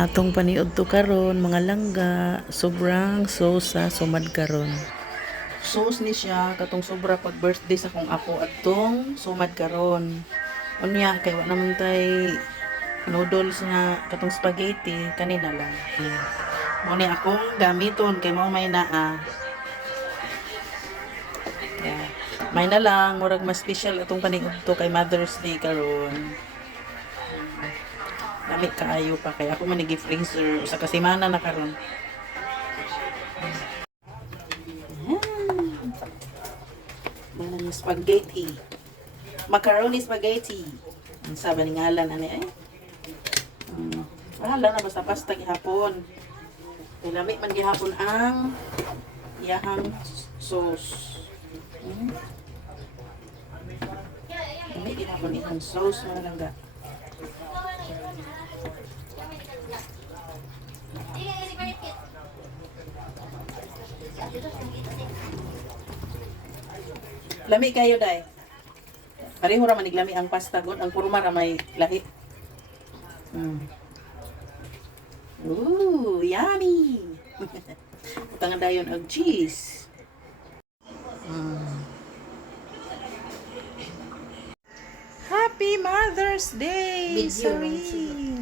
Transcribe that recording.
Atong paniud to karon mga langga, sobrang sosa sumad karon. Sauce ni siya katong sobra pag birthday sa kong apo atong sumad karon. Unya kay wa naman tay noodles na katong spaghetti kanina lang. Mo ni akong gamiton kay mo may naa. Yeah. May na lang murag mas special atong paniud to kay Mother's Day karon. Lamig kaayo pa kaya ako man nag-freezer sa kasimana na karon. Manang spaghetti. Macaroni spaghetti. Ang sabi ni ngalan ani ay. Wala na basta pasta gihapon. Lamig man gihapon ang iyahang sauce. Lamig gihapon iyang sauce mga langga. Lami kayo day. Pareho ra man iglami ang pasta god, ang purma ra may lahi. Ooh, yummy. Tangan dayon og cheese. Happy Mother's Day, Sarine.